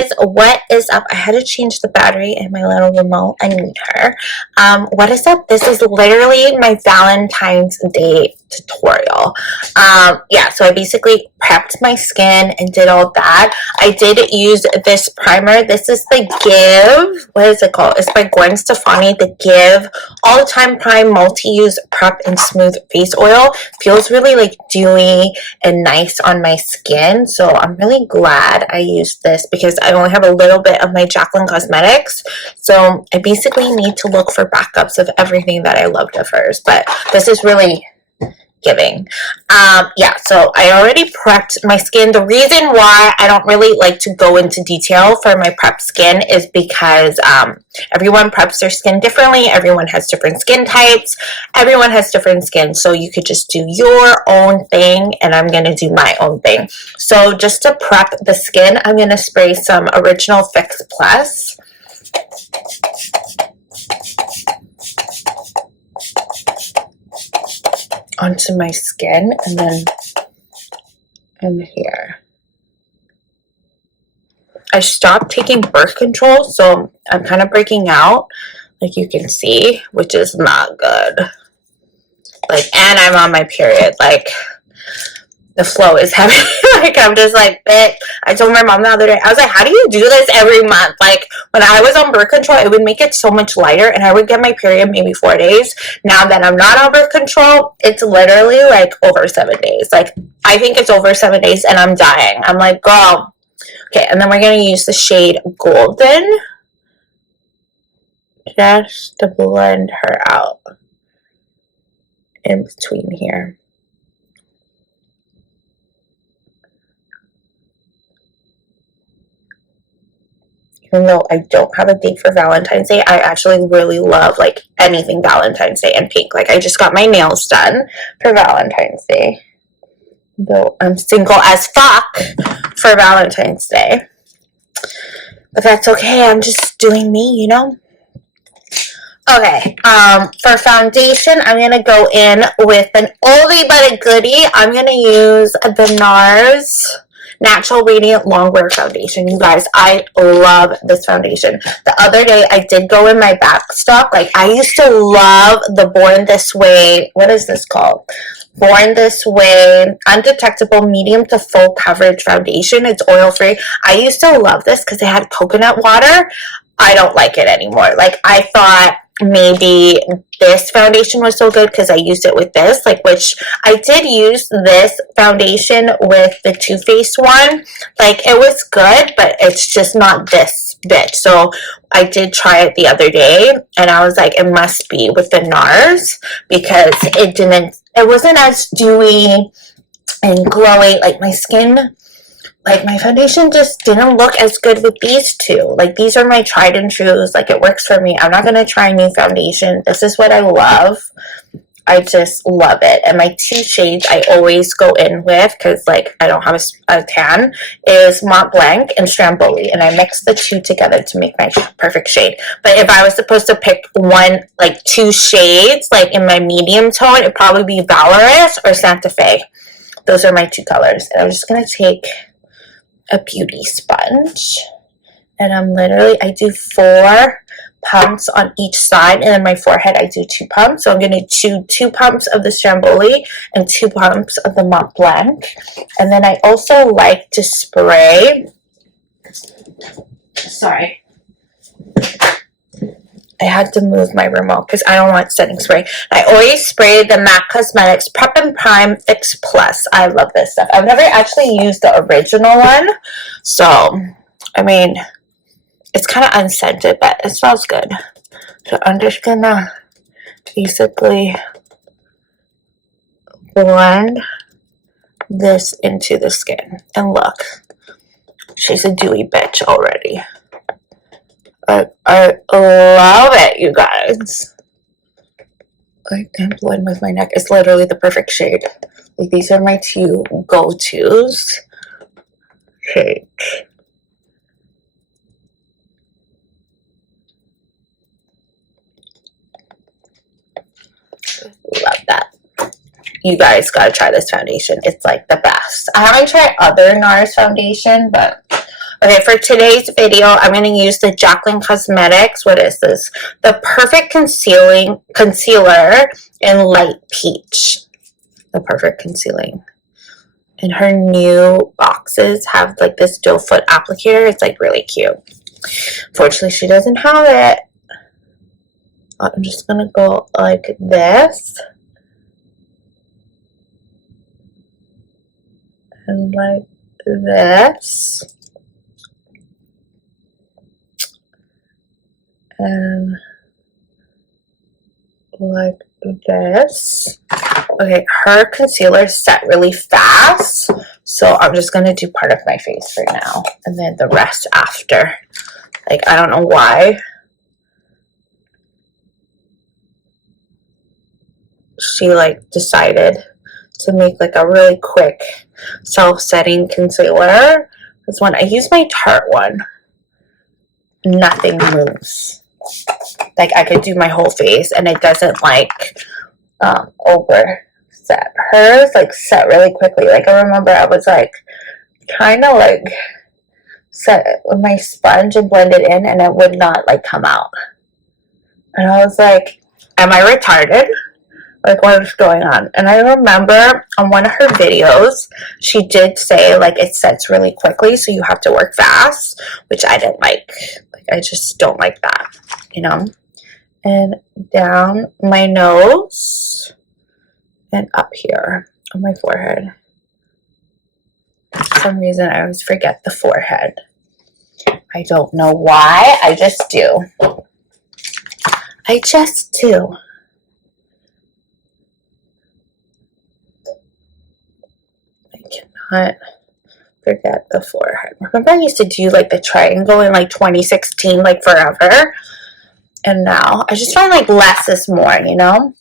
guys, what is up? I had to change the battery in my little remote. I need her. What is up? This is literally my Valentine's Day tutorial. Yeah, so I basically prepped my skin and did all that. I did use this primer. This is the Give, what is it called? It's by Gwen Stefani, the Give All Time Prime Multi-Use Prep and Smooth Face Oil. Feels really like dewy and nice on my skin, so I'm really glad I used this because I only have a little bit of my Jaclyn Cosmetics, so I basically need to look for backups of everything that I loved of hers, but this is really giving. Yeah, so I already prepped my skin. The reason why I don't really like to go into detail for my prep skin is because everyone preps their skin differently. Everyone has different skin types. Everyone has different skin, so you could just do your own thing, and I'm going to do my own thing. So just to prep the skin, I'm going to spray some Original Fix Plus. Onto my skin, and then in here. I stopped taking birth control, so I'm kind of breaking out, like you can see, which is not good. Like, and I'm on my period. Like, the flow is heavy. Like, I'm just like, bitch. I told my mom the other day, I was like, how do you do this every month? Like, when I was on birth control, it would make it so much lighter, and I would get my period maybe 4 days. Now that I'm not on birth control, it's literally like over 7 days. Like, I think it's over 7 days, and I'm dying. I'm like, girl. Okay, and then we're going to use the shade Golden just to blend her out in between here. Even though I don't have a date for Valentine's Day, I actually really love, like, anything Valentine's Day and pink. Like, I just got my nails done for Valentine's Day. Though I'm single as fuck for Valentine's Day. But that's okay. I'm just doing me, you know? Okay, for foundation, I'm going to go in with an oldie but a goodie. I'm going to use the NARS Natural Radiant Longwear Foundation. You guys, I love this foundation. The other day, I did go in my backstock. Like, I used to love the Born This Way. What is this called? Born This Way Undetectable Medium to Full Coverage Foundation. It's oil-free. I used to love this because it had coconut water. I don't like it anymore. Like, I thought maybe this foundation was so good because I used it with this, like, which I did use this foundation with the Too Faced one. Like, it was good, but it's just not this bitch. So I did try it the other day, and I was like, it must be with the NARS because it wasn't as dewy and glowy. Like, my skin, like, my foundation just didn't look as good with these two. Like, these are my tried and trues. Like, it works for me. I'm not going to try new foundation. This is what I love. I just love it. And my two shades I always go in with, because, like, I don't have a tan, is Mont Blanc and Stromboli. And I mix the two together to make my perfect shade. But if I was supposed to pick one, like, two shades, like, in my medium tone, it'd probably be Valorous or Santa Fe. Those are my two colors. And I'm just going to take a beauty sponge, and I do 4 pumps on each side, and then my forehead I do 2 pumps. So I'm going to do 2 pumps of the Stromboli and 2 pumps of the Mont Blanc. And then I also like to spray, sorry, I had to move my remote because I don't want setting spray. I always spray the MAC Cosmetics Prep and Prime Fix Plus. I love this stuff. I've never actually used the original one. So, I mean, it's kind of unscented, but it smells good. So I'm just going to basically blend this into the skin. And look, she's a dewy bitch already. I love it, you guys. I can blend with my neck. It's literally the perfect shade. Like, these are my 2 go-tos shades. Love that. You guys gotta try this foundation. It's like the best. I haven't tried other NARS foundation, but Okay, for today's video, I'm going to use the Jaclyn Cosmetics, what is this? The Perfect Concealer in Light Peach. The Perfect Concealing. And her new boxes have like this doe foot applicator. It's like really cute. Fortunately, she doesn't have it. I'm just going to go like this. And like this. And like this. Okay, her concealer set really fast, so I'm just gonna do part of my face for now and then the rest after. Like, I don't know why she like decided to make like a really quick self-setting concealer, because when I use my Tarte one, nothing moves. Like, I could do my whole face and it doesn't like over set. Hers like set really quickly. Like, I remember I was like trying to like set it with my sponge and blend it in, and it would not like come out. And I was like, am I retarded? Like, what is going on? And I remember on one of her videos, she did say like it sets really quickly, so you have to work fast, which I didn't like. Like, I just don't like that, you know? And down my nose and up here on my forehead. For some reason, I always forget the forehead. I don't know why. I just do. I just do. I cannot forget the forehead. Remember, I used to do like the triangle in like 2016, like forever. And now I just find like less is more, you know?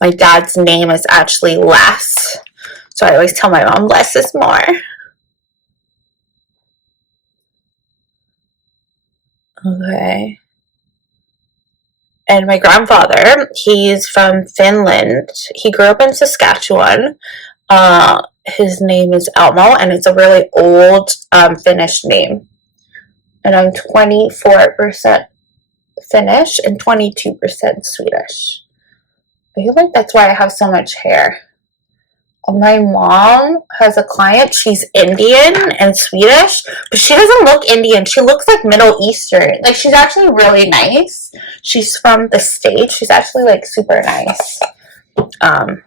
My dad's name is actually Les. So I always tell my mom less is more. Okay. And my grandfather, he's from Finland. He grew up in Saskatchewan. His name is Elmo, and it's a really old Finnish name. And I'm 24% Finnish and 22% Swedish. I feel like that's why I have so much hair. My mom has a client, she's Indian and Swedish, but she doesn't look Indian. She looks like Middle Eastern. Like, she's actually really nice. She's from the States. She's actually like super nice.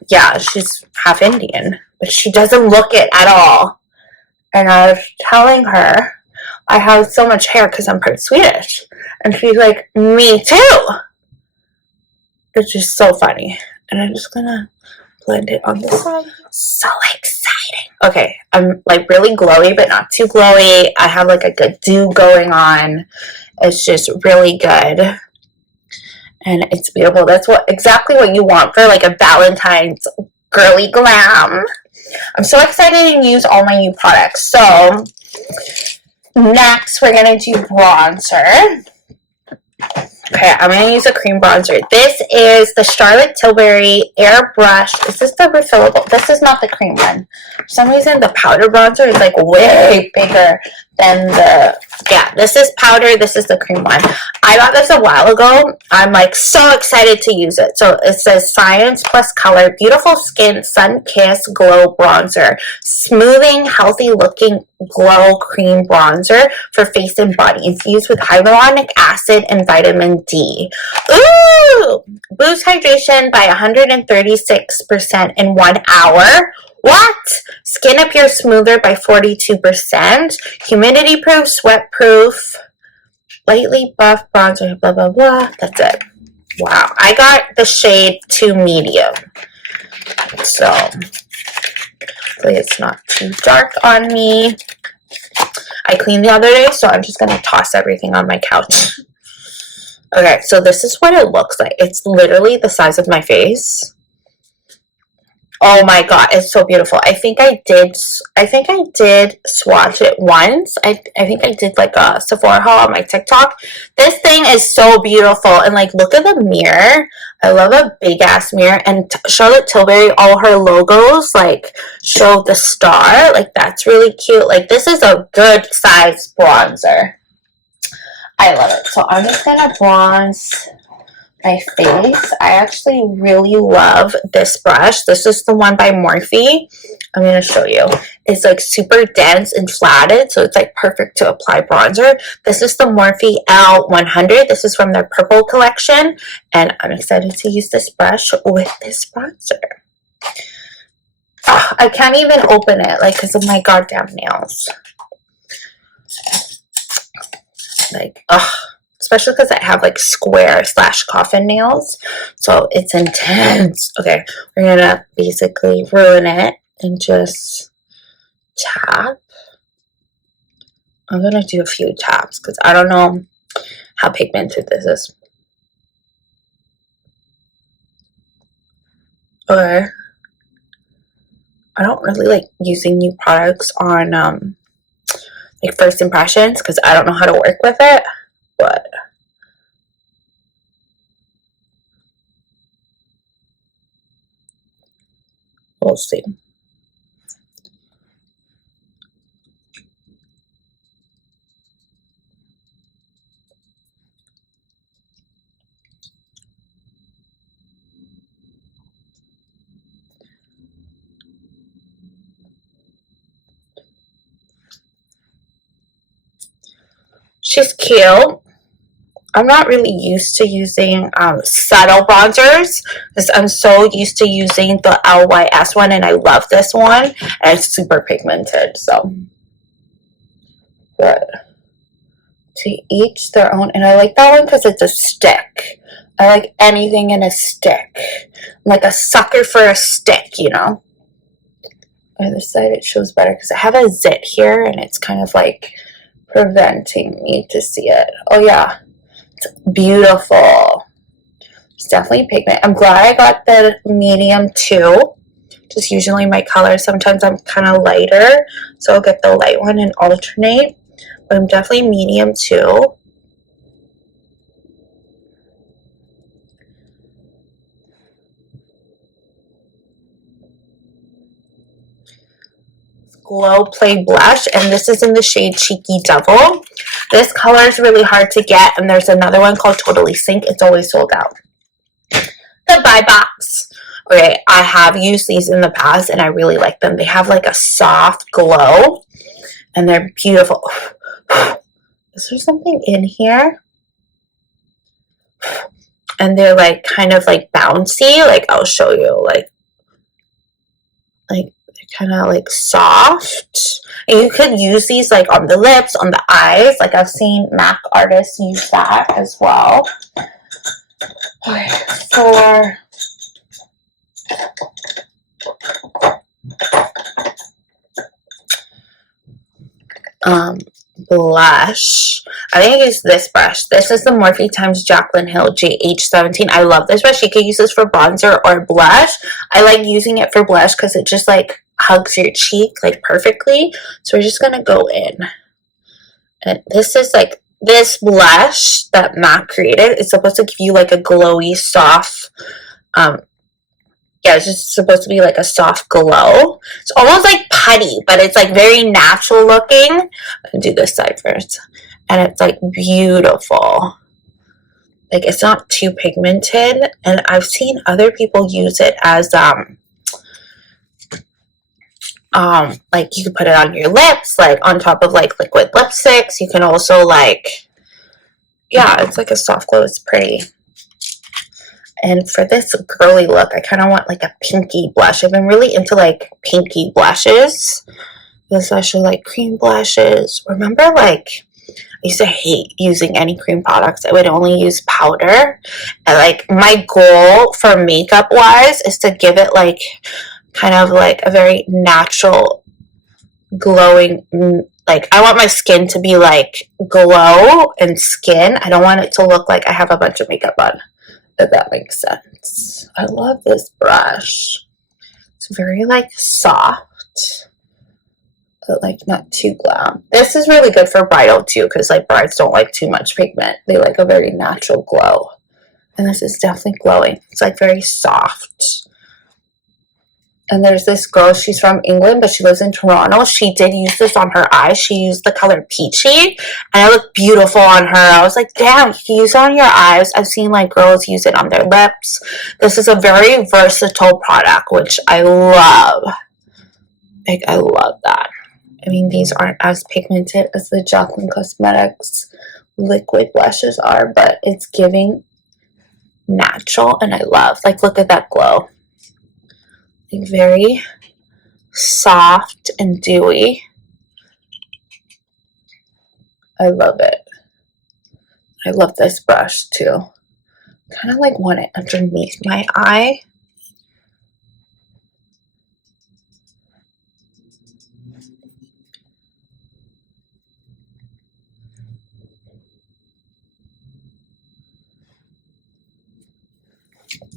Yeah, she's half Indian, but she doesn't look it at all. And I was telling her I have so much hair because I'm part Swedish. And she's like, me too. It's just so funny. And I'm just gonna blend it on this side. So exciting. Okay, I'm like really glowy, but not too glowy. I have like a good dew going on. It's just really good. And it's beautiful. That's exactly what you want for like a Valentine's girly glam. I'm so excited to use all my new products. So next we're gonna do bronzer. Okay, I'm going to use a cream bronzer. This is the Charlotte Tilbury Airbrush. Is this the refillable? This is not the cream one. For some reason, the powder bronzer is like way bigger than the... Yeah, this is powder. This is the cream one. I got this a while ago. I'm like so excited to use it. So it says Science Plus Color Beautiful Skin Sun Kiss Glow Bronzer. Smoothing, healthy looking glow cream bronzer for face and body, infused with hyaluronic acid and vitamin D. Ooh! Boost hydration by 136% in 1 hour. What? Skin appears smoother by 42%. Humidity proof, sweat proof, lightly buff bronzer, blah, blah, blah. That's it. Wow. I got the shade 2 medium. So hopefully it's not too dark on me. I cleaned the other day, so I'm just going to toss everything on my couch. Okay, so this is what it looks like. It's literally the size of my face. Oh my god, it's so beautiful. I think I did swatch it once. I think I did like a Sephora haul on my TikTok. This thing is so beautiful, and like look at the mirror. I love a big ass mirror, and Charlotte Tilbury, all her logos like show the star. Like that's really cute. Like this is a good size bronzer. I love it. So I'm just gonna bronze my face. I actually really love this brush. This is the one by Morphe. I'm going to show you. It's like super dense and flatted, so it's like perfect to apply bronzer. This is the Morphe L100. This is from their purple collection, and I'm excited to use this brush with this bronzer. Oh, I can't even open it, like, because of my goddamn nails. Like, ugh. Especially because I have like square / coffin nails, so it's intense. Okay, we're gonna basically ruin it and just tap. I'm gonna do a few taps because I don't know how pigmented this is. Or I don't really like using new products on like first impressions because I don't know how to work with it. But we'll see. She's cute. I'm not really used to using subtle bronzers because I'm so used to using the LYS one, and I love this one, and it's super pigmented. So, but to each their own, and I like that one because it's a stick. I like anything in a stick. I'm like a sucker for a stick, you know. On this side it shows better because I have a zit here, and it's kind of like preventing me to see it. Oh yeah. Beautiful. It's definitely pigment. I'm glad I got the medium too. Just usually my color, sometimes I'm kind of lighter, so I'll get the light one and alternate. But I'm definitely medium too. Glow Play Blush, and this is in the shade Cheeky Devil. This color is really hard to get, and there's another one called Totally Sync. It's always sold out. The Buy Box. Okay, I have used these in the past, and I really like them. They have like a soft glow, and they're beautiful. Is there something in here? And they're like kind of like bouncy. Like I'll show you. Like kind of like soft, and you could use these like on the lips, on the eyes. Like I've seen MAC artists use that as well. Okay, for blush, I think I use this brush. This is the Morphe times Jaclyn Hill JH17. I love this brush. You could use this for bronzer or blush. I like using it for blush because it just like hugs your cheek like perfectly. So we're just gonna go in, and this is like this blush that MAC created. It's supposed to give you like a glowy, soft yeah, it's just supposed to be like a soft glow. It's almost like putty, but it's like very natural looking. I'm gonna do this side first, and it's like beautiful. Like it's not too pigmented, and I've seen other people use it as like you can put it on your lips, like on top of like liquid lipsticks. You can also like, yeah, it's like a soft glow. It's pretty. And for this girly look, I kind of want like a pinky blush. I've been really into like pinky blushes, especially like cream blushes. Remember, like I used to hate using any cream products. I would only use powder. And like my goal for makeup wise is to give it like kind of like a very natural glowing, like I want my skin to be like glow and skin. I don't want it to look like I have a bunch of makeup on, if that makes sense. I love this brush. It's very like soft, but like not too glam. This is really good for bridal too, because like brides don't like too much pigment. They like a very natural glow. And this is definitely glowing. It's like very soft. And there's this girl, she's from England, but she lives in Toronto. She did use this on her eyes. She used the color Peachy, and it looked beautiful on her. I was like, damn, you can use it on your eyes. I've seen like girls use it on their lips. This is a very versatile product, which I love. Like, I love that. I mean, these aren't as pigmented as the Jaclyn Cosmetics liquid blushes are, but it's giving natural, and I love. Like, look at that glow. Like, very soft and dewy. I love it. I love this brush too. Kind of like want it underneath my eye.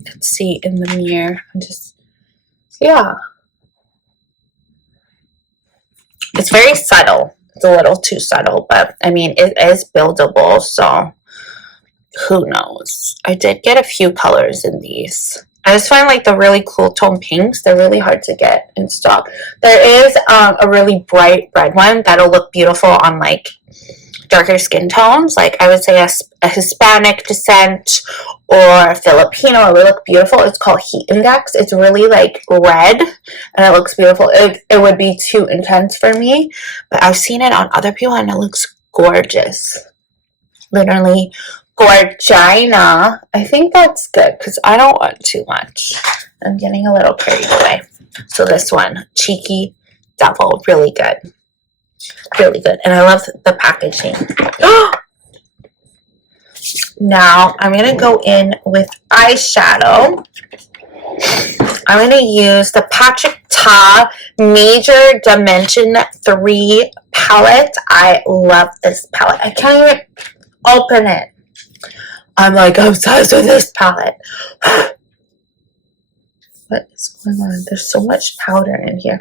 Let's see in the mirror. I'm just, yeah. It's very subtle. It's a little too subtle, but I mean, it is buildable, so who knows? I did get a few colors in these. I just find like the really cool tone pinks, they're really hard to get in stock. There is a really bright red one that'll look beautiful on like darker skin tones. Like I would say a Hispanic descent or Filipino, it would look beautiful. It's called Heat Index. It's really like red and it looks beautiful. It would be too intense for me, but I've seen it on other people and it looks gorgeous. Literally gorgina. I think that's good because I don't want too much. I'm getting a little carried away. So this one, Cheeky Devil, really good. Really good. And I love the packaging. Now I'm going to go in with eyeshadow. I'm going to use the Patrick Ta Major Dimension 3 palette. I love this palette. I can't even open it. I'm like obsessed with this palette. What is going on? There's so much powder in here.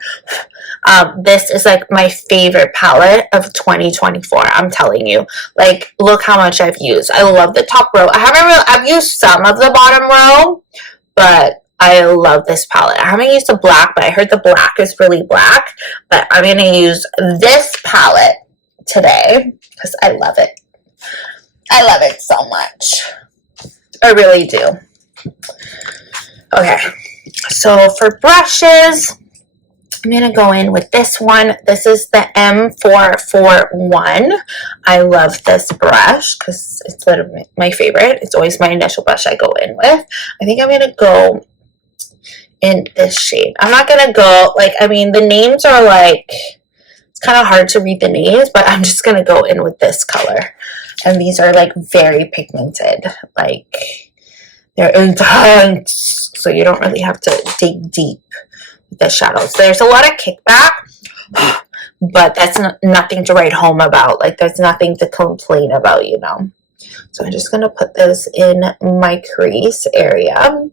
This is like my favorite palette of 2024. I'm telling you. Like, look how much I've used. I love the top row. I've used some of the bottom row, but I love this palette. I haven't used the black, but I heard the black is really black. But I'm going to use this palette today because I love it. I love it so much. I really do. Okay. So for brushes, I'm going to go in with this one. This is the M441. I love this brush because it's literally my favorite. It's always my initial brush I go in with. I think I'm going to go in this shade. I'm not going to go, like, I mean, the names are like, it's kind of hard to read the names, but I'm just going to go in with this color. And these are like very pigmented. Like, they're intense. So you don't really have to dig deep with the shadows. There's a lot of kickback, but that's nothing to write home about. Like, there's nothing to complain about, you know. So I'm just going to put this in my crease area. I'm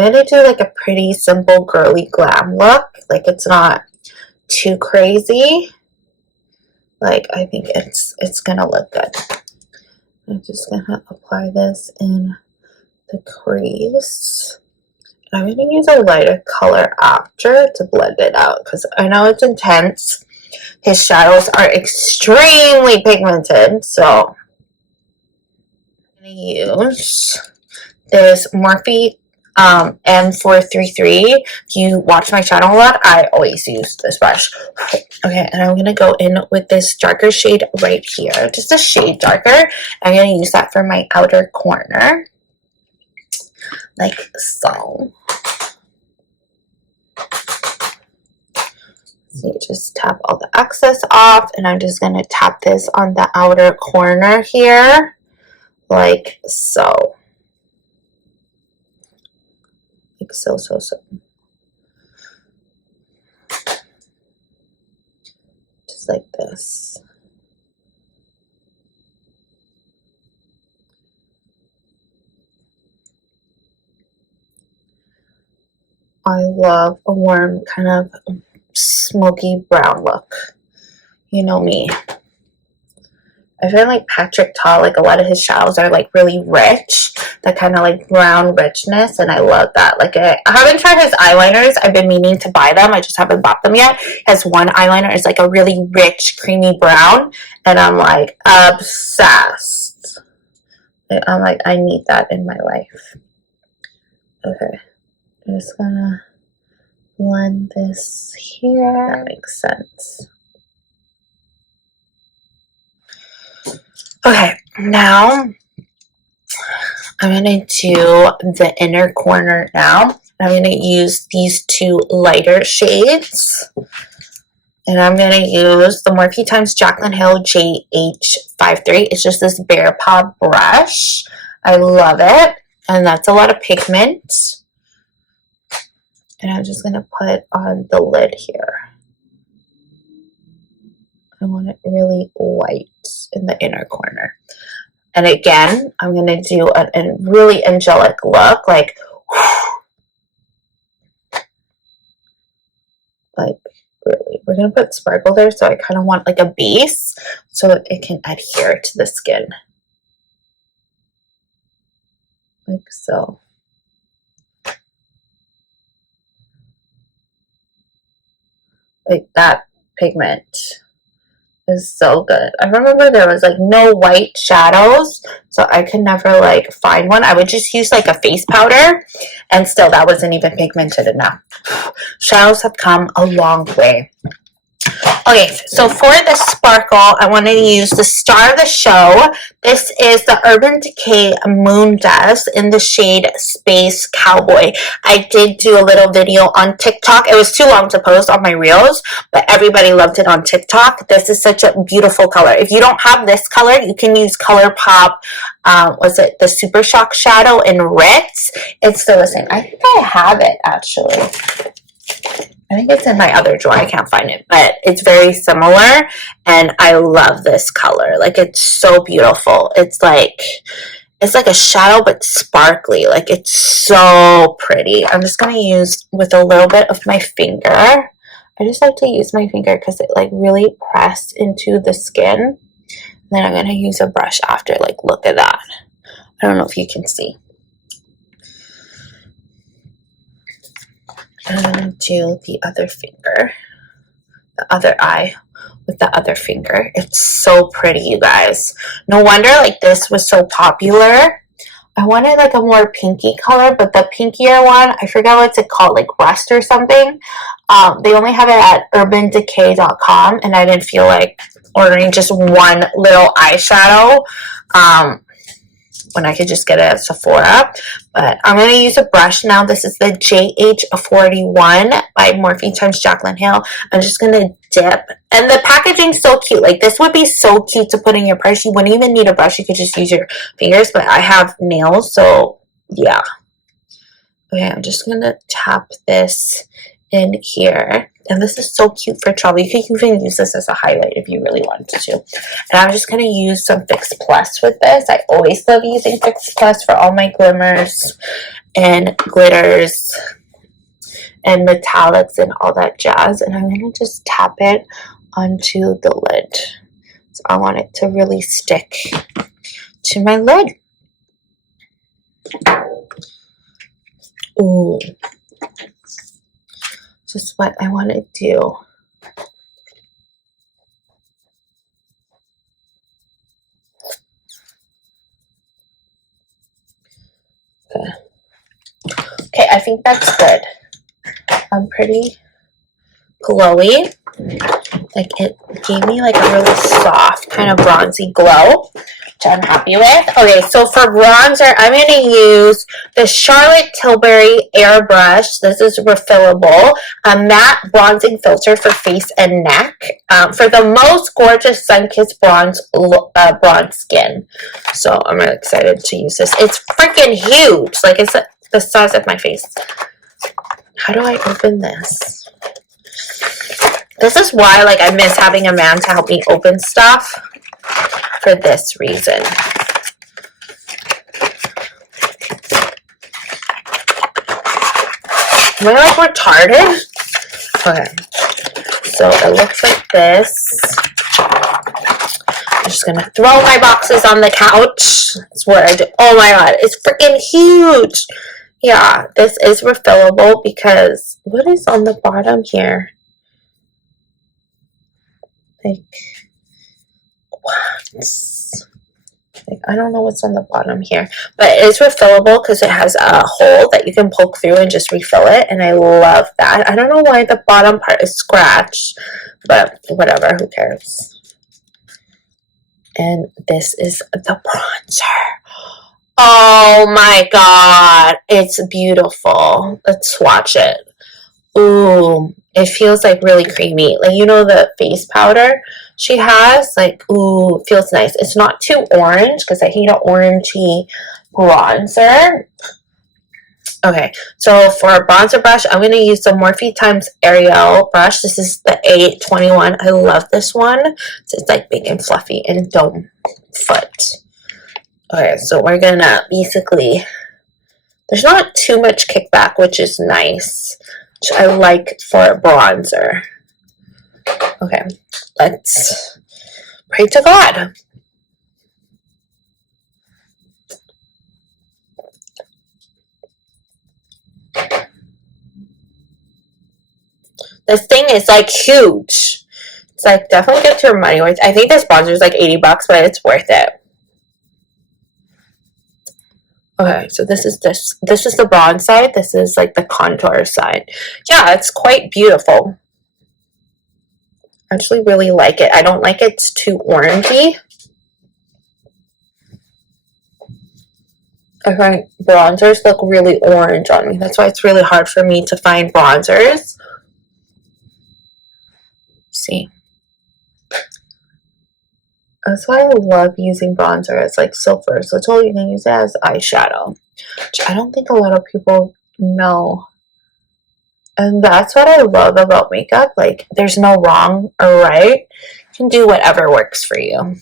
going to do like a pretty simple girly glam look. Like, it's not too crazy. Like, I think it's going to look good. I'm just going to apply this in the crease. I'm going to use a lighter color after to blend it out because I know it's intense. His shadows are extremely pigmented, so I'm going to use this Morphe M433. If you watch my channel a lot, I always use this brush. Okay, and I'm going to go in with this darker shade right here, just a shade darker. I'm going to use that for my outer corner, like so. So you just tap all the excess off, and I'm just going to tap this on the outer corner here, like so. Like so. Just like this. I love a warm kind of smoky brown look. You know me. I feel like Patrick Ta, like a lot of his shadows are like really rich, that kind of like brown richness, and I love that. Like I haven't tried his eyeliners. I've been meaning to buy them. I just haven't bought them yet. His one eyeliner is like a really rich, creamy brown, and I'm like obsessed. I'm like, I need that in my life. Okay, I'm just gonna blend this here. That makes sense. Okay, now I'm going to do the inner corner now. I'm going to use these two lighter shades. And I'm going to use the Morphe x Jaclyn Hill JH53. It's just this bear paw brush. I love it. And that's a lot of pigment. And I'm just going to put on the lid here. I want it really white in the inner corner. And again, I'm going to do a really angelic look, like really. We're going to put sparkle there, so I kind of want like a base so it can adhere to the skin. Like so. Like that pigment is so good. I remember there was like no white shadows, so I could never like find one. I would just use like a face powder, and still that wasn't even pigmented enough. Shadows have come a long way. Okay, so for the sparkle, I wanted to use the star of the show. This is the Urban Decay Moon Dust in the shade Space Cowboy. I did do a little video on TikTok. It was too long to post on my reels, but everybody loved it on TikTok. This is such a beautiful color. If you don't have this color, you can use ColourPop, was it the Super Shock Shadow in Ritz? It's still the same. I think I have it, actually. I think it's in my other drawer. I can't find it, but it's very similar, and I love this color. Like, it's so beautiful. It's like a shadow, but sparkly. Like, it's so pretty. I'm just going to use with a little bit of my finger. I just like to use my finger because it, like, really pressed into the skin. And then I'm going to use a brush after. Like, look at that. I don't know if you can see. I'm going to do the other finger, the other eye with the other finger. It's so pretty, you guys. No wonder like this was so popular. I wanted like a more pinky color, but the pinkier one, I forgot what's it called, like Rust or something. They only have it at urbandecay.com, and I didn't feel like ordering just one little eyeshadow. When I could just get it at Sephora. But I'm going to use a brush now. This is the JH41 by Morphe x Jaclyn Hill. I'm just going to dip. And the packaging's so cute. Like, this would be so cute to put in your purse. You wouldn't even need a brush. You could just use your fingers. But I have nails, so yeah. Okay, I'm just going to tap this in here. And this is so cute for travel. You can even use this as a highlight if you really wanted to. And I'm just going to use some Fix Plus with this. I always love using Fix Plus for all my glimmers and glitters and metallics and all that jazz. And I'm going to just tap it onto the lid. So I want it to really stick to my lid. Ooh. Just what I want to do. Okay, I think that's good. I'm pretty glowy. Like, it gave me like a really soft kind of bronzy glow, which I'm happy with. Okay, so for bronzer, I'm going to use the Charlotte Tilbury Airbrush. This is refillable, a matte bronzing filter for face and neck, for the most gorgeous sun-kissed bronze skin. So I'm really excited to use this. It's freaking huge. Like, it's the size of my face. How do I open this? This is why, like, I miss having a man to help me open stuff, for this reason. Am I like retarded? Okay. So it looks like this. I'm just gonna throw my boxes on the couch. That's what I do. Oh my god, it's freaking huge. Yeah, this is refillable because what is on the bottom here? Like, what? Like, I don't know what's on the bottom here, but it is refillable because it has a hole that you can poke through and just refill it, and I love that. I don't know why the bottom part is scratched, but whatever, who cares? And this is the bronzer. Oh my god, it's beautiful. Let's swatch it. Ooh, it feels like really creamy. Like, you know, the face powder she has, like, ooh, feels nice. It's not too orange because I hate an orangey bronzer. Okay, so for a bronzer brush, I'm going to use the Morphe Times Ariel brush. This is the 821. I love this one. It's like big and fluffy and dome foot. Okay, so we're going to basically, there's not too much kickback, which is nice, which I like for a bronzer. Okay, let's pray to God. This thing is like huge. It's like definitely get your money worth. I think this bronzer is like $80, but it's worth it. Okay, so this is the bronze side. This is like the contour side. Yeah, it's quite beautiful. I actually really like it. I don't like it's too orangey. I find bronzers look really orange on me. That's why it's really hard for me to find bronzers. See, that's why I love using bronzer. It's like so versatile. You can use it as eyeshadow, which I don't think a lot of people know. And that's what I love about makeup. Like, there's no wrong or right. You can do whatever works for you.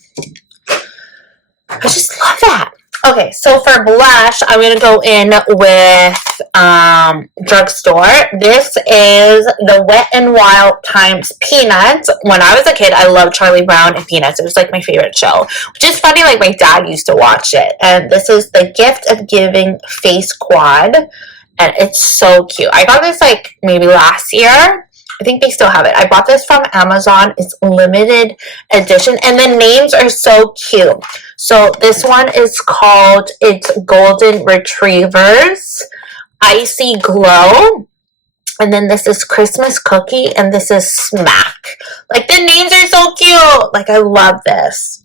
I just love that. Okay, so for blush, I'm going to go in with Drugstore. This is the Wet n Wild times Peanuts. When I was a kid, I loved Charlie Brown and Peanuts. It was like my favorite show, which is funny, like my dad used to watch it. And this is the Gift of Giving Face Quad, and it's so cute. I got this like maybe last year. I think they still have it. I bought this from Amazon. It's limited edition, and the names are so cute. So this one is called, it's Golden Retrievers, Icy Glow, and then this is Christmas Cookie, and this is Smack. Like, the names are so cute. Like, I love this.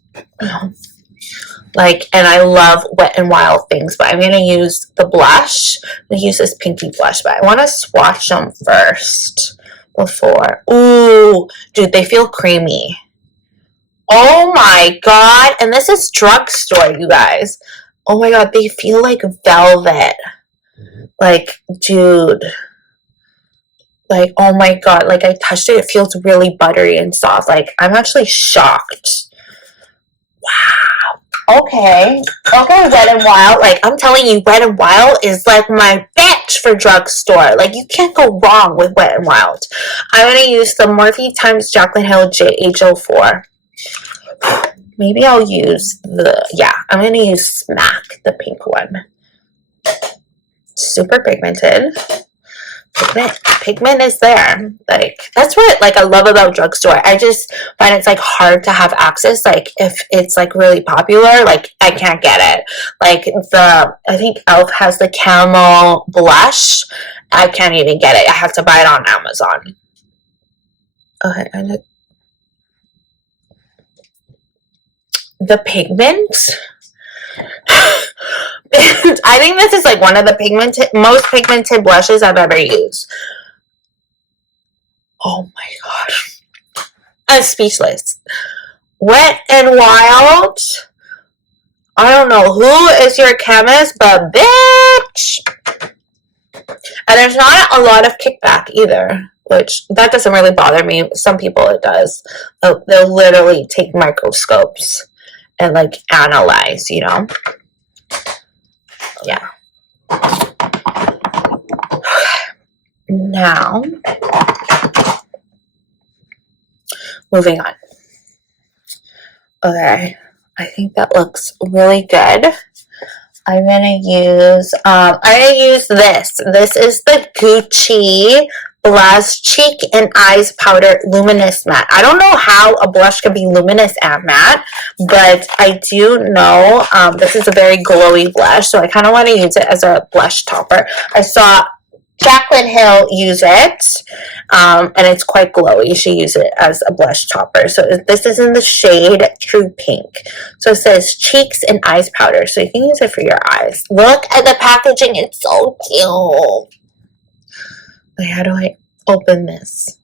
Like, and I love Wet n Wild things, but I'm going to use the blush. I'm going to use this pinky blush, but I want to swatch them first before. Ooh, dude, they feel creamy. Oh my god. And this is Drugstore, you guys. Oh my god, they feel like velvet. Like, dude. Like, oh my god. Like, I touched it. It feels really buttery and soft. Like, I'm actually shocked. Wow. Okay. Okay, Wet n Wild. Like, I'm telling you, Wet n Wild is like my bitch for Drugstore. Like, you can't go wrong with Wet n Wild. I'm going to use the Morphe Times Jaclyn Hill JH04. Maybe I'll use I'm going to use Smack, the pink one. Super pigmented. Pigment is there. Like, that's what, like, I love about Drugstore. I just find it's, like, hard to have access. Like, if it's, like, really popular, like, I can't get it. Like, I think e.l.f. has the Camel Blush. I can't even get it. I have to buy it on Amazon. Okay, the pigment. I think this is like one of the most pigmented blushes I've ever used. Oh my gosh. I'm speechless. Wet n Wild. I don't know who is your chemist, but bitch. And there's not a lot of kickback either, which that doesn't really bother me. Some people it does. They'll literally take microscopes and like analyze, you know. Yeah. Now, moving on. Okay, I think that looks really good. I'm gonna use this. This is the Gucci Blush Cheek and Eyes Powder Luminous Matte. I don't know how a blush can be luminous and matte, but I do know this is a very glowy blush, so I kind of want to use it as a blush topper. I saw Jaclyn Hill use it, and it's quite glowy. She used it as a blush topper. So this is in the shade True Pink. So it says cheeks and eyes powder. So you can use it for your eyes. Look at the packaging. It's so cute. Like, how do I open this?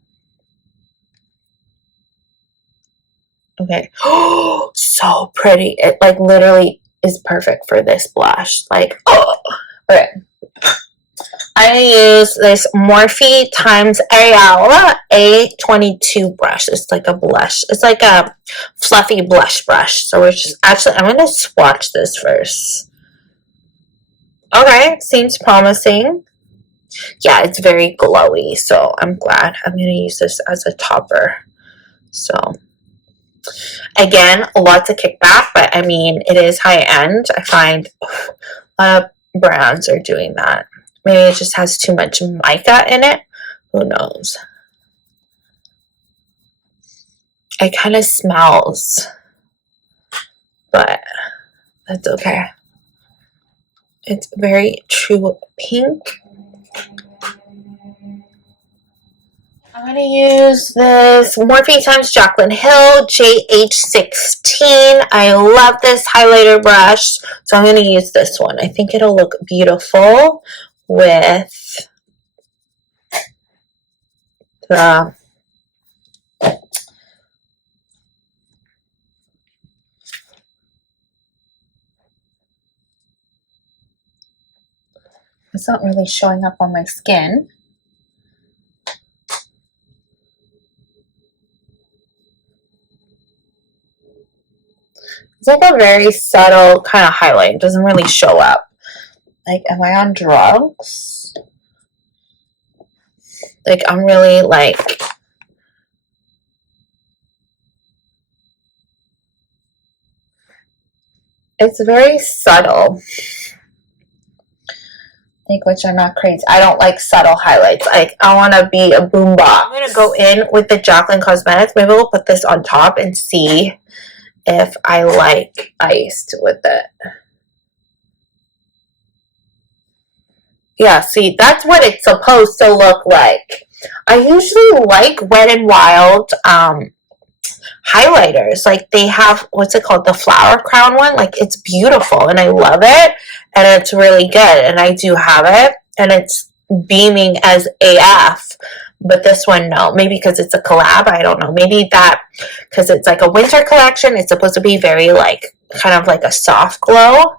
Okay. Oh, so pretty. It like literally is perfect for this blush. Like, oh. Okay. I use this Morphe times e.l.f. A22 brush. It's like a blush. It's like a fluffy blush brush. So we're just actually, I'm going to swatch this first. Okay, seems promising. Yeah, it's very glowy. So I'm glad. I'm going to use this as a topper. So again, lots of kickback, but I mean, it is high end. I find a lot of brands are doing that. Maybe it just has too much mica in it. Who knows? It kind of smells, but that's okay. It's very true pink. I'm going to use this Morphe times Jaclyn Hill JH16. I love this highlighter brush, so I'm going to use this one. I think it'll look beautiful with the it's not really showing up on my skin. It's like a very subtle kind of highlight. It doesn't really show up. Like, am I on drugs? Like, I'm really like, it's very subtle. Like, which I'm not crazy. I don't like subtle highlights. Like, I want to be a boomba. I'm going to go in with the Jaclyn Cosmetics. Maybe we'll put this on top and see if I like iced with it. Yeah, see, that's what it's supposed to look like. I usually like Wet n Wild highlighters. Like, they have, what's it called? The flower crown one. Like, it's beautiful, and I love it, and it's really good, and I do have it, and it's beaming as AF. But this one, no. Maybe because it's a collab. I don't know. Maybe that, because it's like a winter collection, it's supposed to be very, like, kind of like a soft glow.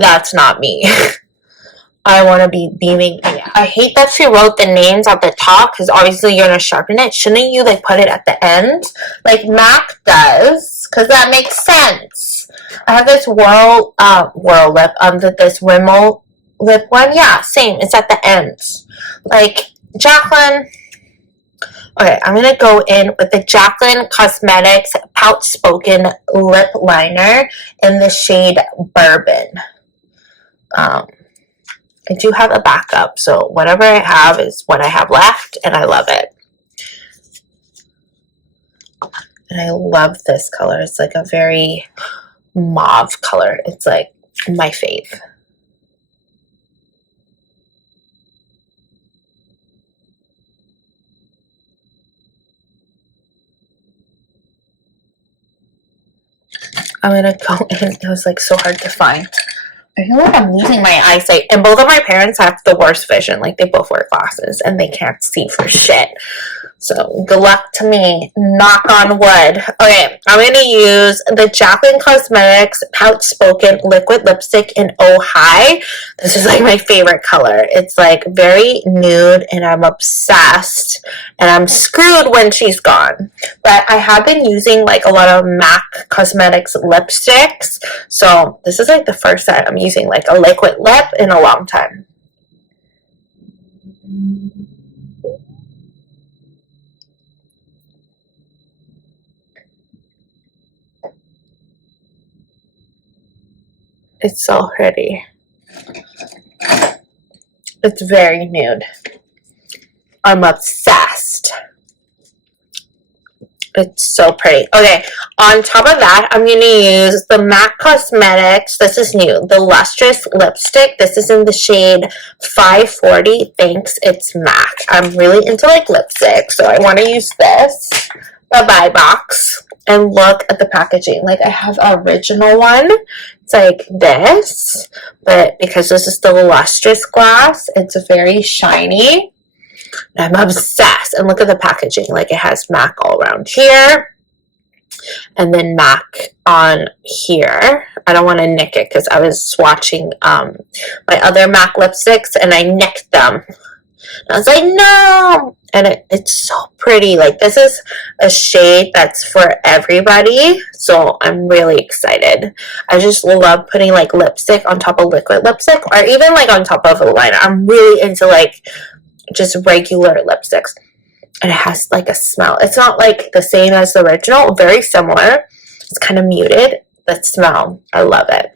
That's not me. I want to be beaming. Yeah. I hate that she wrote the names at the top, because obviously you're going to sharpen it. Shouldn't you, like, put it at the end? Like MAC does, because that makes sense. I have this Whirl lip, this Rimmel lip one. Yeah, same. It's at the end. Like, Jaclyn. Okay, I'm going to go in with the Jaclyn Cosmetics Pout Spoken Lip Liner in the shade Bourbon. I do have a backup, so whatever I have is what I have left, and I love it. And I love this color. It's like a very mauve color. It's like my fave. I'm gonna go in. It was like so hard to find. I feel like I'm losing my eyesight. And both of my parents have the worst vision. Like, they both wear glasses and they can't see for shit. So, good luck to me. Knock on wood. Okay, I'm going to use the Jaclyn Cosmetics Pout Spoken Liquid Lipstick in Oh Hi. This is like my favorite color. It's like very nude and I'm obsessed. And I'm screwed when she's gone. But I have been using like a lot of MAC Cosmetics lipsticks. So, this is like the first time I'm using like a liquid lip in a long time. It's so pretty. It's very nude. I'm obsessed. It's so pretty. Okay, on top of that, I'm going to use the MAC Cosmetics. This is new. The Lustrous Lipstick. This is in the shade 540. Thanks, it's MAC. I'm really into like lipstick, so I want to use this. The buy box. And look at the packaging. Like, I have an original one. It's like this. But because this is the Lustrous glass, it's very shiny. I'm obsessed. And look at the packaging. Like, it has MAC all around here. And then MAC on here. I don't want to nick it because I was swatching my other MAC lipsticks and I nicked them. And I was like, no! And it's so pretty. Like, this is a shade that's for everybody. So I'm really excited. I just love putting like lipstick on top of liquid lipstick or even like on top of a liner. I'm really into like just regular lipsticks, and it has like a smell. It's not like the same as the original, very similar. It's kind of muted. The smell, I love it.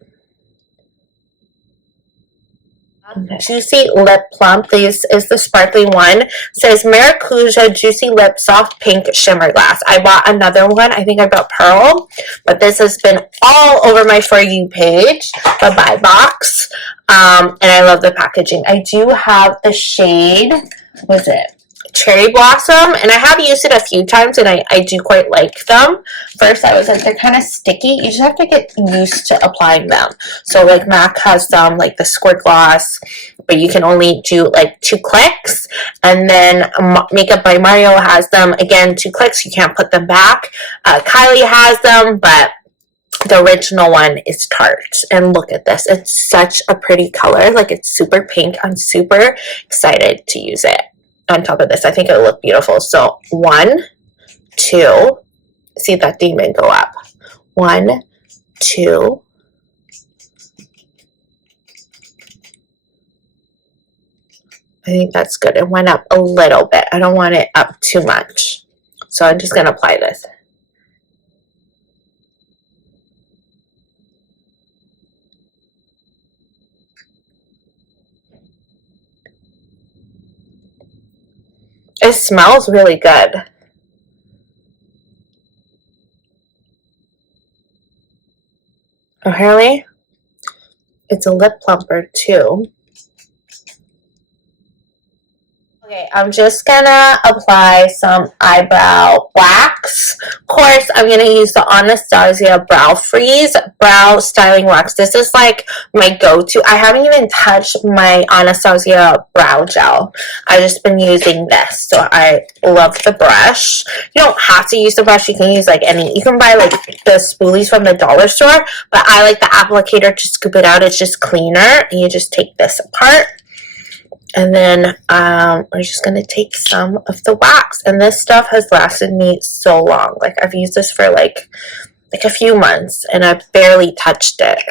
Juicy Lip Plump. This is the sparkly one. It says Maracuja Juicy Lip Soft Pink Shimmer Glass. I bought another one. I think I bought Pearl, but this has been all over my For You page, the buy box. And I love the packaging. I do have the shade, what is it? Cherry Blossom, and I have used it a few times and I do quite like them. First I was like, they're kind of sticky. You just have to get used to applying them. So like MAC has them like the squirt gloss, but you can only do like 2 clicks. And then Makeup by Mario has them, again, 2 clicks. You can't put them back. Kylie has them, but the original one is Tarte. And look at this. It's such a pretty color. Like, it's super pink. I'm super excited to use it on top of this. I think it'll look beautiful. So 1, 2, see that demon go up. 1, 2, I think that's good. It went up a little bit. I don't want it up too much. So I'm just going to apply this. It smells really good. Apparently, it's a lip plumper too. Okay, I'm just gonna apply some eyebrow wax. Of course, I'm gonna use the Anastasia Brow Freeze Brow Styling Wax. This is like my go-to. I haven't even touched my Anastasia Brow Gel. I've just been using this, so I love the brush. You don't have to use the brush. You can use like any. You can buy like the spoolies from the dollar store, but I like the applicator to scoop it out. It's just cleaner, and you just take this apart. And then we're just going to take some of the wax. And this stuff has lasted me so long. Like, I've used this for like a few months. And I've barely touched it.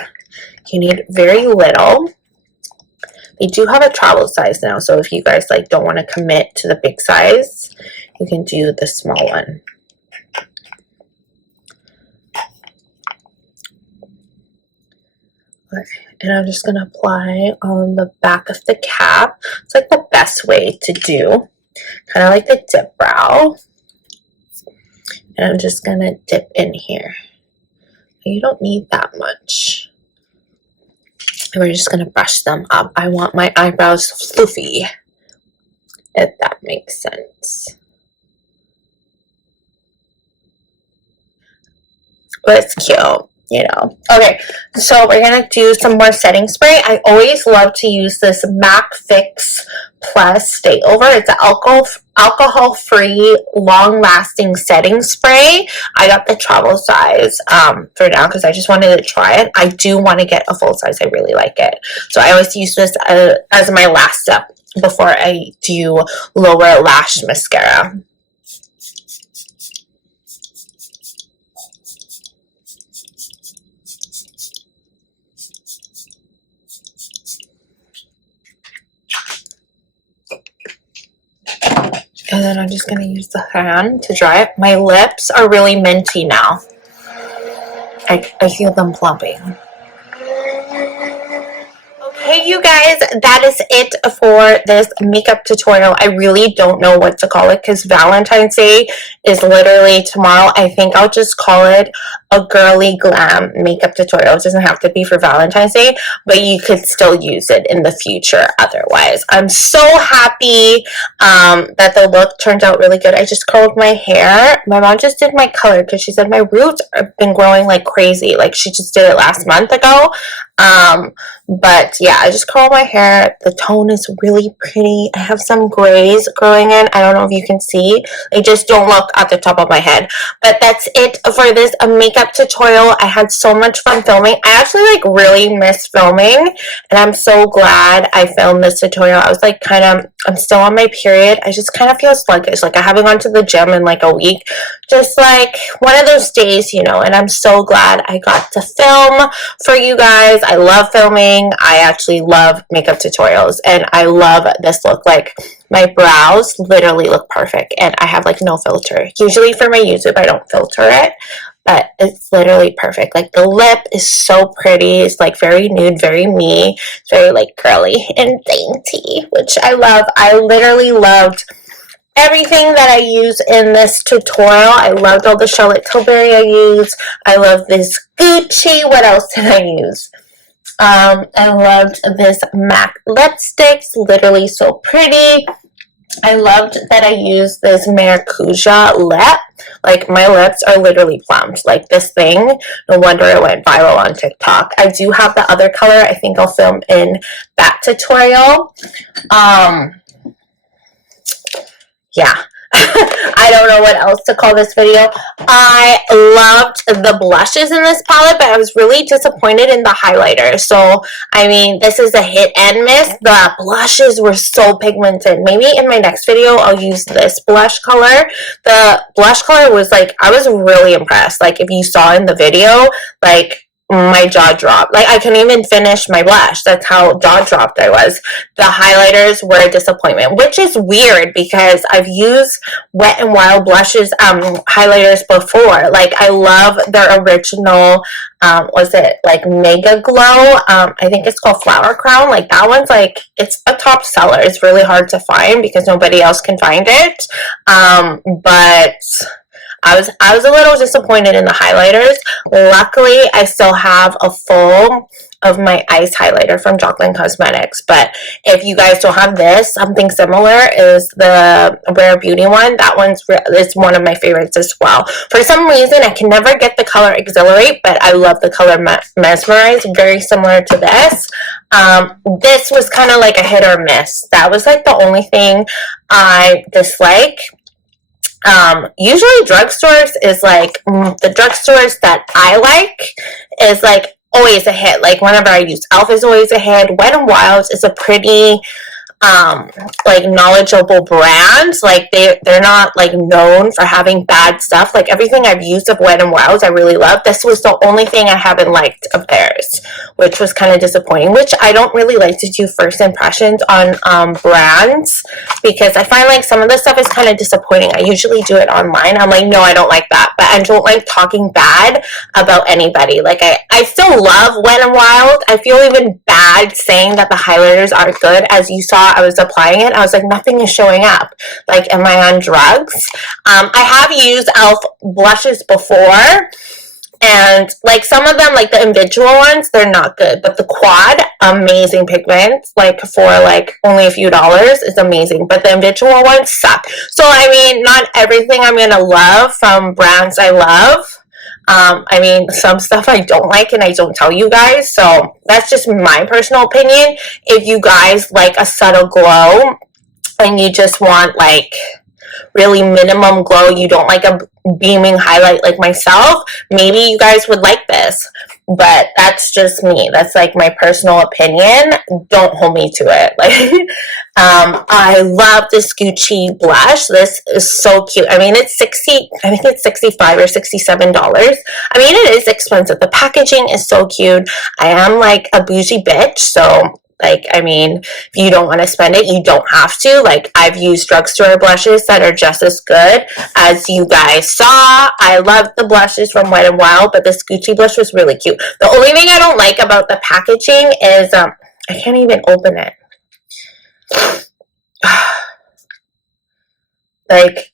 You need very little. They do have a travel size now. So if you guys like don't want to commit to the big size, you can do the small one. Okay. And I'm just going to apply on the back of the cap. It's like the best way to do. Kind of like the dip brow. And I'm just going to dip in here. You don't need that much. And we're just going to brush them up. I want my eyebrows fluffy, if that makes sense. But it's cute. You know. Okay, so we're gonna do some more setting spray. I always love to use this MAC Fix Plus Stay Over. It's an alcohol-free, long-lasting setting spray. I got the travel size for now because I just wanted to try it. I do want to get a full size. I really like it. So I always use this as my last step before I do lower lash mascara. And then I'm just going to use the hand to dry it. My lips are really minty now. I feel them plumping. Hey you guys, that is it for this makeup tutorial. I really don't know what to call it because Valentine's Day is literally tomorrow. I think I'll just call it a girly glam makeup tutorial. It doesn't have to be for Valentine's Day, but you could still use it in the future otherwise. I'm so happy that the look turned out really good. I just curled my hair. My mom just did my color because she said my roots have been growing like crazy. Like she just did it last month ago. But yeah, I just curled my hair. The tone is really pretty. I have some grays growing in. I don't know if you can see. They just don't look at the top of my head. But that's it for this makeup tutorial. I had so much fun filming. I actually like really miss filming, and I'm so glad I filmed this tutorial. I was like I'm still on my period. I just kind of feel sluggish. Like I haven't gone to the gym in like a week. Just like one of those days, you know, and I'm so glad I got to film for you guys. I love filming. I actually love makeup tutorials, and I love this look. Like my brows literally look perfect, and I have like no filter. Usually for my YouTube I don't filter it, but it's literally perfect. Like the lip is so pretty. It's like very nude, very me. It's very like curly and dainty, which I love. I literally loved everything that I use in this tutorial. I loved all the Charlotte Tilbury I used. I love this Gucci. What else did I use? I loved this MAC lipsticks. Literally so pretty. I loved that I used this Maracuja lip. Like my lips are literally plumped. Like this thing, no wonder it went viral on TikTok. I do have the other color. I think I'll film in that tutorial. Yeah. I don't know what else to call this video. I loved the blushes in this palette, but I was really disappointed in the highlighter. So, I mean, this is a hit and miss. The blushes were so pigmented. Maybe in my next video, I'll use this blush color. The blush color was like, I was really impressed. Like, if you saw in the video, like, my jaw dropped. Like I couldn't even finish my blush. That's how jaw dropped I was. The highlighters were a disappointment, which is weird because I've used Wet n Wild blushes highlighters before. Like I love their original was it like Mega Glow? I think it's called Flower Crown. Like that one's like it's a top seller. It's really hard to find because nobody else can find it. But I was a little disappointed in the highlighters. Luckily, I still have a full of my ice highlighter from Jaclyn Cosmetics. But if you guys don't have this, something similar is the Rare Beauty one. That is one of my favorites as well. For some reason, I can never get the color Exhilarate, but I love the color Mesmerize. Very similar to this. This was kind of like a hit or miss. That was like the only thing I dislike. Usually drugstores is like the drugstores that I like is like always a hit. Like whenever I use e.l.f. is always a hit. Wet n Wild is a pretty like knowledgeable brands. Like they're not like known for having bad stuff. Like everything I've used of Wet n Wild I really love. This was the only thing I haven't liked of theirs, which was kind of disappointing, which I don't really like to do first impressions on brands because I find like some of the stuff is kind of disappointing. I usually do it online. I'm like, no, I don't like that, but I don't like talking bad about anybody. Like I still love Wet n Wild. I feel even bad saying that the highlighters are good. As you saw, I was applying it. I was like, nothing is showing up. Like, am I on drugs? I have used e.l.f. blushes before, and like some of them, like the individual ones, they're not good. But the quad, amazing pigment, like for like only a few dollars, is amazing. But the individual ones suck. So I mean, not everything I'm gonna love from brands I love. I mean, some stuff I don't like and I don't tell you guys, so that's just my personal opinion. If you guys like a subtle glow and you just want like really minimum glow, you don't like a beaming highlight like myself, maybe you guys would like this. But that's just me. That's like my personal opinion. Don't hold me to it. Like, I love this Gucci blush. This is so cute. I mean, I think it's $65 or $67. I mean, it is expensive. The packaging is so cute. I am like a bougie bitch, so like, I mean, if you don't want to spend it, you don't have to. Like, I've used drugstore blushes that are just as good. As you guys saw, I love the blushes from Wet n Wild, but this Gucci blush was really cute. The only thing I don't like about the packaging is I can't even open it. Like,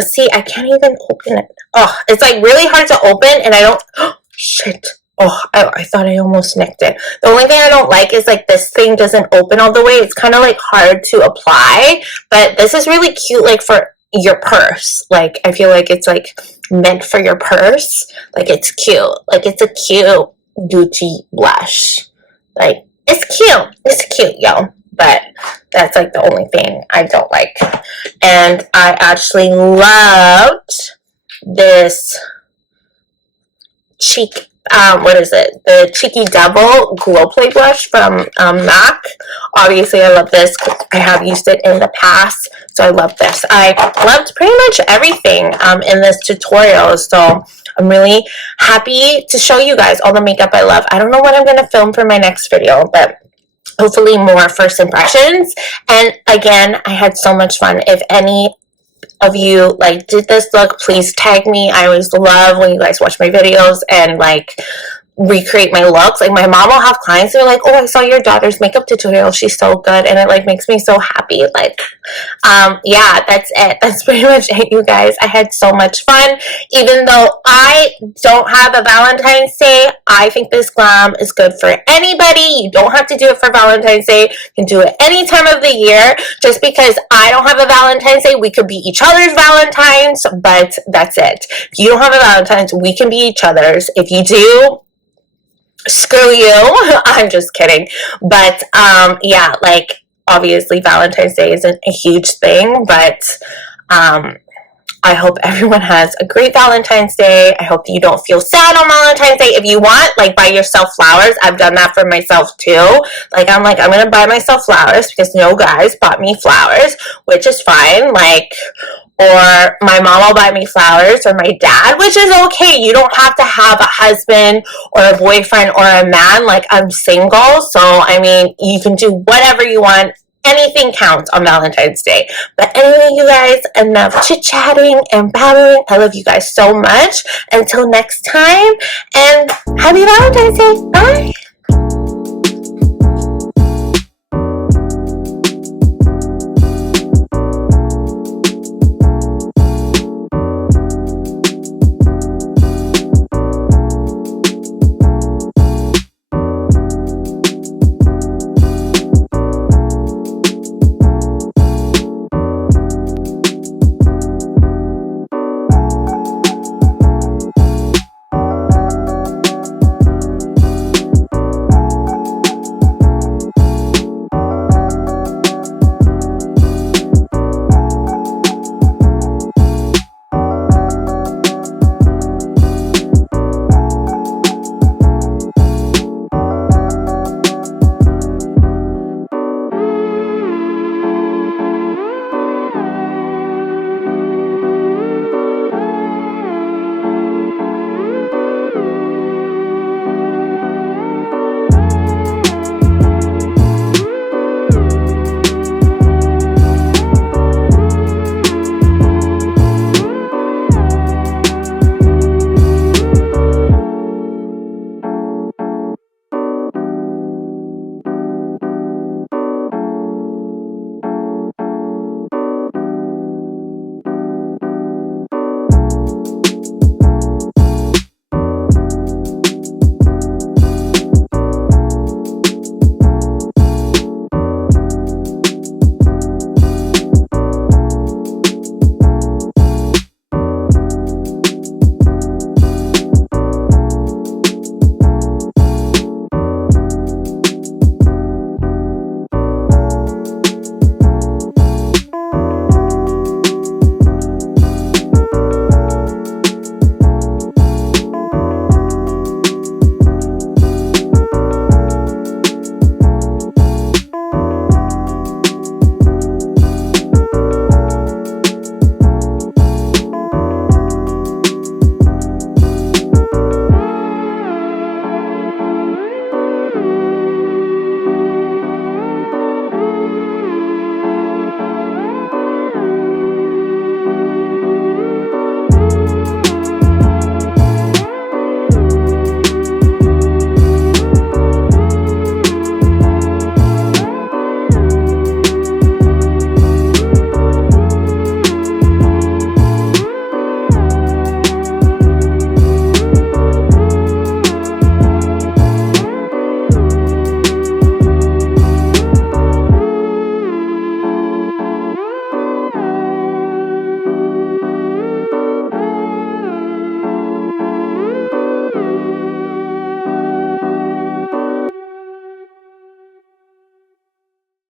see, I can't even open it. Oh, it's like really hard to open, and I don't, oh, shit. Oh, I thought I almost nicked it. The only thing I don't like is like this thing doesn't open all the way. It's kind of like hard to apply, but this is really cute like for your purse. Like, I feel like it's like meant for your purse. Like, it's cute. Like, it's a cute Gucci blush. Like, it's cute. It's cute, yo. But that's like the only thing I don't like. And I actually loved this cheek, what is it? The Cheeky Devil Glow Play Blush from MAC. Obviously, I love this. I have used it in the past, so I love this. I loved pretty much everything in this tutorial, so I'm really happy to show you guys all the makeup I love. I don't know what I'm going to film for my next video, but hopefully more first impressions. And again, I had so much fun. If any of you like did this look, please tag me. I always love when you guys watch my videos and like recreate my looks. Like, my mom will have clients who are like, oh, I saw your daughter's makeup tutorial, she's so good, and it like makes me so happy. Like, yeah, that's it. That's pretty much it, you guys. I had so much fun. Even though I don't have a Valentine's Day, I think this glam is good for anybody. You don't have to do it for Valentine's Day. You can do it any time of the year. Just because I don't have a Valentine's Day, we could be each other's Valentines, but that's it. If you don't have a Valentine's, we can be each other's. If you do, screw you. I'm just kidding. But yeah, like, obviously Valentine's Day isn't a huge thing, but I hope everyone has a great Valentine's Day. I hope you don't feel sad on Valentine's Day. If you want, like, buy yourself flowers. I've done that for myself too. Like, I'm gonna buy myself flowers because no guys bought me flowers, which is fine. Like, or my mom will buy me flowers, or my dad, which is okay. You don't have to have a husband or a boyfriend or a man. Like, I'm single, so I mean, you can do whatever you want. Anything counts on Valentine's Day. But anyway, you guys, enough chit-chatting and babbling. I love you guys so much. Until next time, and happy Valentine's Day. Bye.